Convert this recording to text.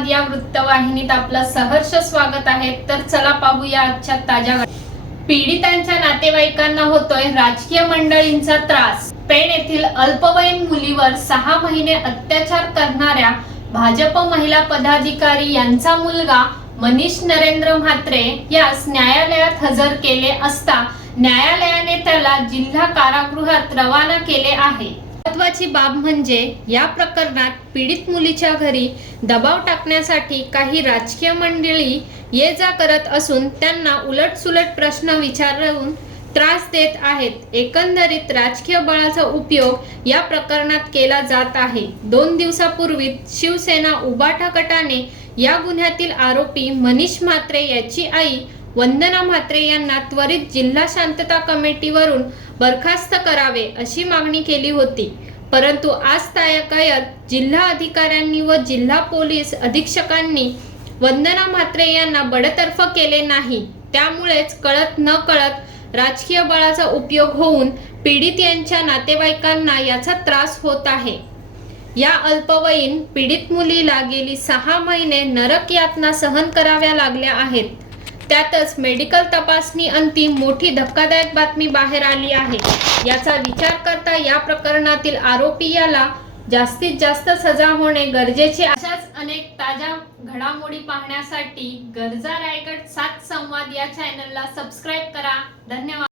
वृत्तवाहिनीत आपलं सहर्ष स्वागत आहे. तर चला पाहूया आजच्या ताज्या पीडितांच्या नातेवाईकांना होतोय राजकीय मंडळींचा त्रास. पेण येथील अल्पवयीन मुलीवर सहा महिने अत्याचार करणाऱ्या भाजप महिला पदाधिकारी यांचा मुलगा मनीष नरेंद्र म्हात्रे यास न्यायालयात हजर केले असता न्यायालयाने त्याला जिल्हा कारागृहात रवाना केले आहे. महत्वाची बाब म्हणजे या प्रकरणात पीडित मुलीच्या घरी दबाव टाकण्यासाठी काही राजकीय मंडळी ये जा करत असून त्यांना उलटसुलट प्रश्न विचारून त्रास देत आहेत. एकंदरीत राजकीय बळाचा उपयोग या प्रकरणात केला जात आहे. दोन दिवसापूर्वी शिवसेना उबाठा गटाने या गुन्ह्यातील आरोपी मनीष म्हात्रे याची आई वंदना म्हात्रे यांना त्वरित जिल्हा शांतता कमिटीवरून बरखास्त करावे अशी मागणी केली होती. परंतु आज तायकायत जिल्हा अधिकाऱ्यांनी व जिल्हा पोलीस अधीक्षकांनी वंदना म्हात्रे यांना बडतर्फ केले नाही. त्यामुळेच कळत न कळत राजकीय बळाचा उपयोग होऊन पीडित यांच्या नातेवाईकांना याचा त्रास होत आहे. या अल्पवयीन पीडित मुलीला गेली सहा महिने नरक यातना सहन कराव्या लागल्या आहेत. त्यातच मेडिकल तपासणी अंतिम मोठी धक्कादायक बातमी बाहेर आली आहे. याचा विचार करता या प्रकरणातील आरोपी याला जास्तीत जास्त सजा होणे गरजेचे अशाच अनेक ताज्या घडामोडी पाहण्यासाठी गरजा रायगड सात संवाद या चॅनलला सबस्क्राईब करा. धन्यवाद.